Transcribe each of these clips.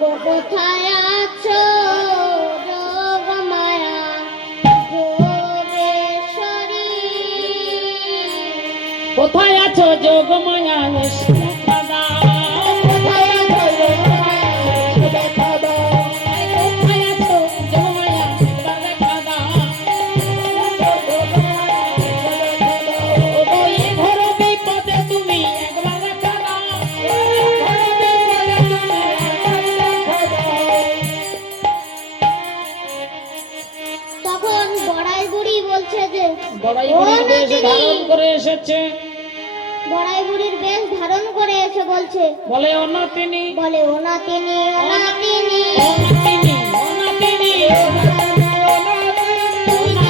কোথায় আছো যোগমায়া যোগেশ্বরী? কোথায় আছো যোগমায়া এসে দেখা দাও? কোথায় আছো যোগমায়া এসে দেখা দাও? কোথায় আছো যোগমায়া দেখা দাও? ওই ঘোর বিপদে তুমি একবার দেখা দাও। তখন বড়াই বুড়ি বলছে যে বড়াই বুড়ির বেশ ধারণ করে এসেছে। বড়াই বুড়ির বেশ ধারণ করে এসে বলছে, বলে ও নাতিনি, বলে ও নাতিনি, ও নাতিনি, ও নাতিনি, ও নাতিনি, ও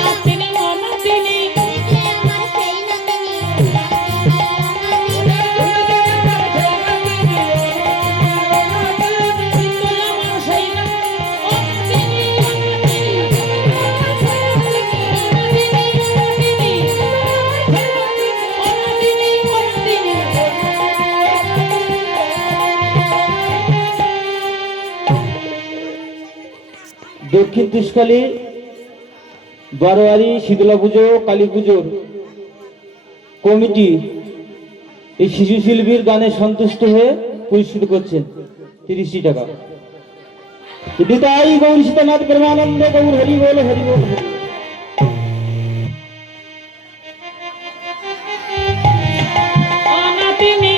নাতিনি, ও নাতিনি, তুমি যে আমার সেই নাতিনি, ও নাতিনি, কিন্তু আমার সেই না, ও নাতিনি, ও নাতিনি, দক্ষিণ তুষকালী বারোয়ারি শীতলা পুজো কালী পুজোর কমিটি এই শিশু শিল্পীর গানে সন্তুষ্ট হয়ে পুরস্কৃত করছেন 30টি টাকা। দিতাই গৌর সীতানাথ প্রেমানন্দ গৌর হরি বল হরি বল হরি। ও নাতিনি,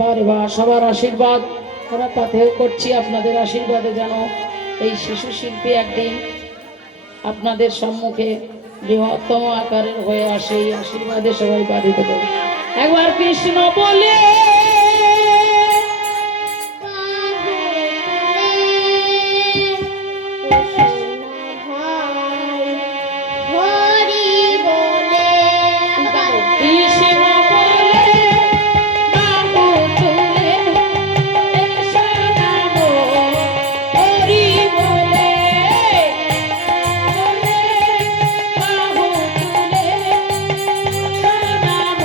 বারে বা সবার আশীর্বাদ আমরা পাথেয় করছি। আপনাদের আশীর্বাদে যেন এই শিশু শিল্পী একদিন আপনাদের সম্মুখে বৃহত্তম আকারের হয়ে আসে, এই আশীর্বাদে সবাই বাধিত করবে। একবার কৃষ্ণ বলে কৃষ্ণ বলে বাহু তুলে এসো নাম হরি বলে, বলে বাহু তুলে এসো নাম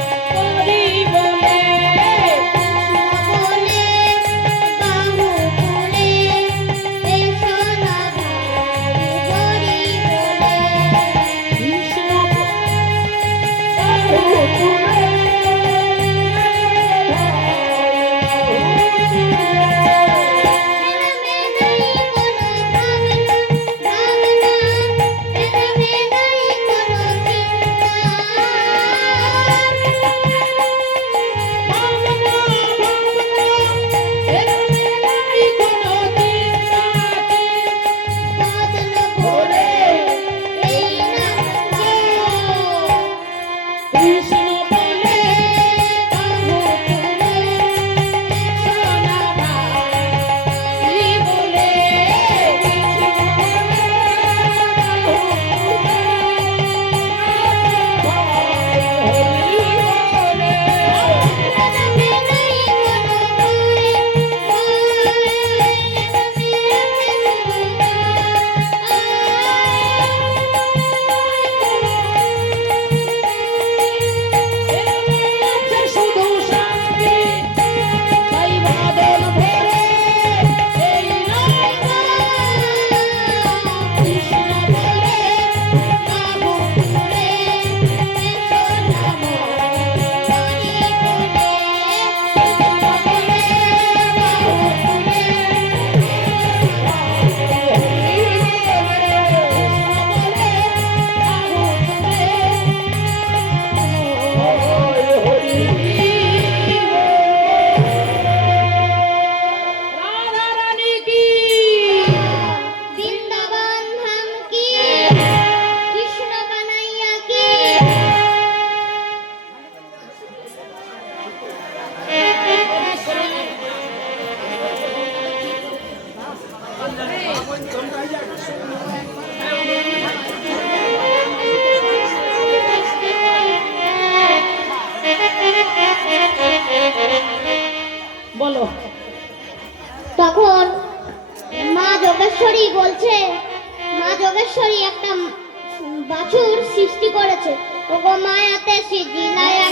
হরি বলে, কৃষ্ণ বাহু তুলে কৃষ্ণ বলে বাহু তুলে সোনা ভাই বলে, কৃষ্ণ বলে শুধু শান্তি তাই বাদল ভরে এই নয় কৃষ্ণ বলে বাহু তুলে এসো নাম হরি বলে, কৃষ্ণ বলে বাহু তুলে রাধা রানী কি বৃন্দাবন ধাম কি, কৃষ্ণ কানাইয়া কি। বলো। তখন তখন মা যোগেশ্বরী বলছে, মা যোগেশ্বরী একটা বাছুর সৃষ্টি করেছে। ওগো মায়াতে সিজিলায়